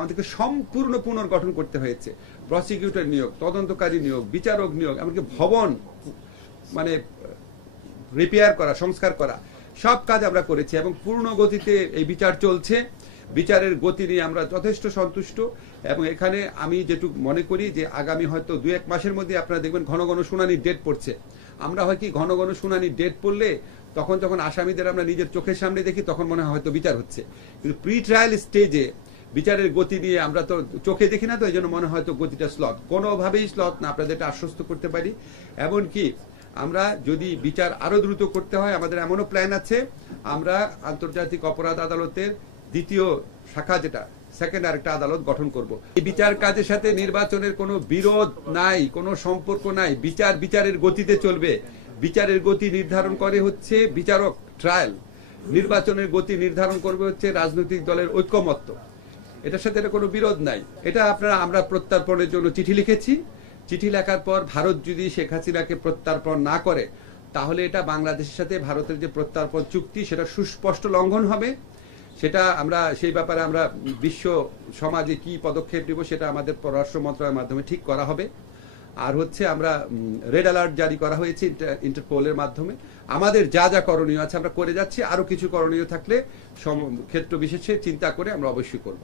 আমাদেরকে সম্পূর্ণ পুনর্গঠন করতে হয়েছে। প্রসিকিউটর নিয়োগ, তদন্তকারী নিয়োগ, বিচারক নিয়োগ, এমনকি ভবন মানে রিপেয়ার করা, সংস্কার করা, সব কাজ আমরা করেছি এবং পূর্ণ গতিতে এই বিচার চলছে। বিচারের গতি নিয়ে আমরা যথেষ্ট সন্তুষ্ট এবং এখানে আমি যেটুকু মনে করি যে আগামী হয়তো 2-1 মাসের মধ্যে আপনারা দেখবেন ঘন ঘন শুনানির ডেট পড়ছে। আমরা হয় কি ঘন ঘন শুনানির ডেট পড়লে তখন যখন আসামিদের আমরা নিজের চোখের সামনে দেখি তখন মনে হয় হয়তো বিচার হচ্ছে, কিন্তু প্রি ট্রায়াল স্টেজে বিচারের গতি নিয়ে আমরা তো চোখে দেখি না, তো এই জন্য মনে হয় তো গতিটা স্লথ, কোনোভাবেই স্লথ না। আপনাদের এটা আশ্বস্ত করতে পারি। এমনকি আমরা যদি বিচার আরো দ্রুত করতে হয়, আমাদের এমনও প্ল্যান আছে, আমরা আন্তর্জাতিক অপরাধ আদালতের দ্বিতীয় শাখা, যেটা সেকেন্ড আরেকটা আদালত গঠন করব। এই বিচার কাজের সাথে নির্বাচনের কোনো বিরোধ নাই, কোনো সম্পর্ক নাই। বিচারের গতিতে চলবে। বিচারের গতি নির্ধারণ করে হচ্ছে বিচারক, ট্রায়াল। নির্বাচনের গতি নির্ধারণ করবে হচ্ছে রাজনৈতিক দলের ঐক্যমত্য। এটার সাথে এটা কোনো বিরোধ নাই। এটা আমরা প্রত্যর্পণের জন্য চিঠি লিখেছি। চিঠি লেখার পর ভারত যদি শেখ হাসিনাকে প্রত্যর্পণ না করে, তাহলে এটা বাংলাদেশের সাথে ভারতের যে প্রত্যর্পণ চুক্তি, সেটা সুস্পষ্ট লঙ্ঘন হবে। সেটা আমরা সেই ব্যাপারে আমরা বিশ্ব সমাজে কি পদক্ষেপ নেব সেটা আমাদের পররাষ্ট্র মন্ত্রণালয়ের মাধ্যমে ঠিক করা হবে। আর হচ্ছে আমরা রেড অ্যালার্ট জারি করা হয়েছে ইন্টারপোলের মাধ্যমে। আমাদের যা যা করণীয় আছে আমরা করে যাচ্ছি। আরো কিছু করণীয় থাকলে ক্ষেত্র বিশেষে চিন্তা করে আমরা অবশ্যই করব।